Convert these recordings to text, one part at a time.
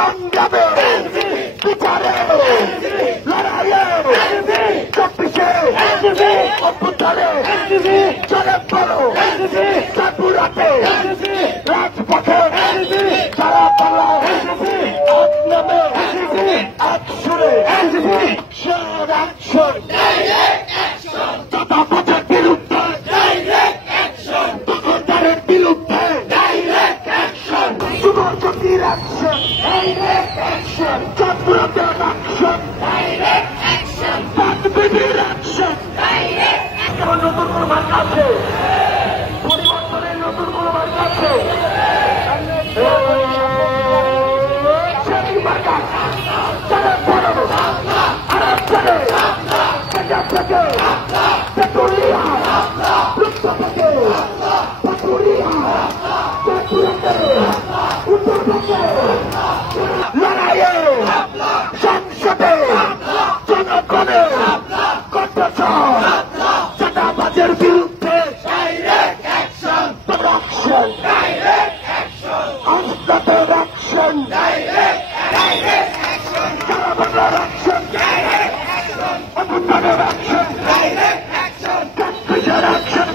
সংগ্রামে বিচারে লড়াইয়ে 24-এ অভ্যুত্থানে চলে পড়ো ত্রিপুরাতে রাজপথে সারা বাংলা এক নামে এক সুরে চাঁদাবাজের বিরুদ্ধে দখলদারের বিরুদ্ধে যুবশক্তির অ্যাকশন ত্রিপুরাতে অ্যাকশন বাদবিবির অ্যাকশন। নতুন কোন মার্কা আছে, পরিবর্তনের নতুন কোন মার্কা আছে, সেই মার্কা তারা বড় আরব থেকে পাঞ্জাব থেকে পেট্রোলিয়া লুপ্ত থেকে পেট্রোলিয়া ত্রিপুরাতে উত্তর থেকে লড়াইয়ে সংসদে জনগণে কণ্ঠস্বর চাঁদাবাজের বিরুদ্ধে অস্ত্রের অ্যাকশন সারা বাংলার অ্যাকশন অভ্যুত্থানের অ্যাকশন কাশ্মীরের অ্যাকশন।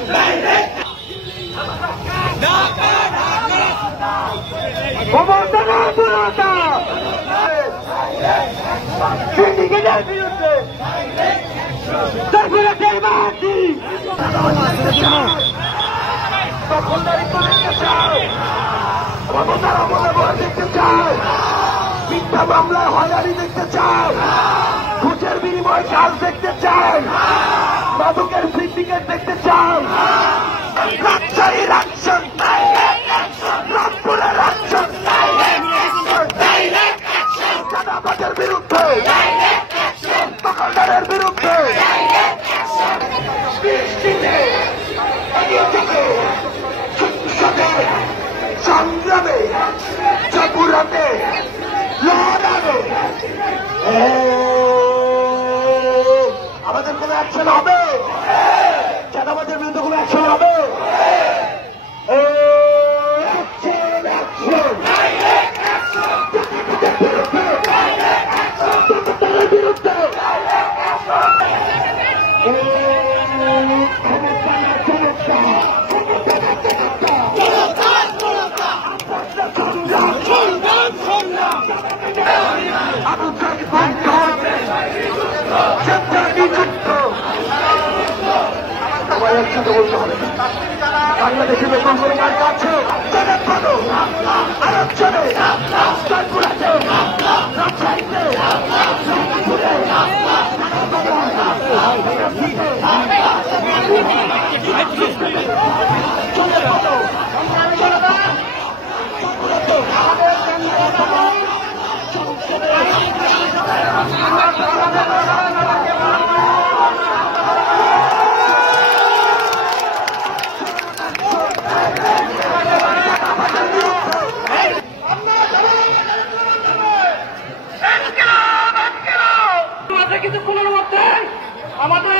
সিন্ডিকেটের বিরুদ্ধে দখলদারি করে দেখতে চাই, ক্ষমতার অপব্যবহার দেখতে চাই, মিথ্যা মামলায় হয়রানি দেখতে চাই, ঘুষের বিনিময়ে কাজ দেখতে চাই, মাদকের সিন্ডিকেট দেখতে চাই, রাজশাহীর অ্যাকশন, রামপুরের অ্যাকশন, চাঁদাবাজের বিরুদ্ধে দখলদারের বিরুদ্ধে সংগ্রামে ত্রিপুরাতে লড়াবে। আমাদের কোন অ্যাকশন হবে? চাঁদাবাজের বিরুদ্ধে কোন অ্যাকশন হবে? বাংলাদেশের নতুন কোন মার্কা আছে? আরব চলে ত্রিপুরাতে রাজশাহীতে চলে কিছুক্ষণের মধ্যে আমাদের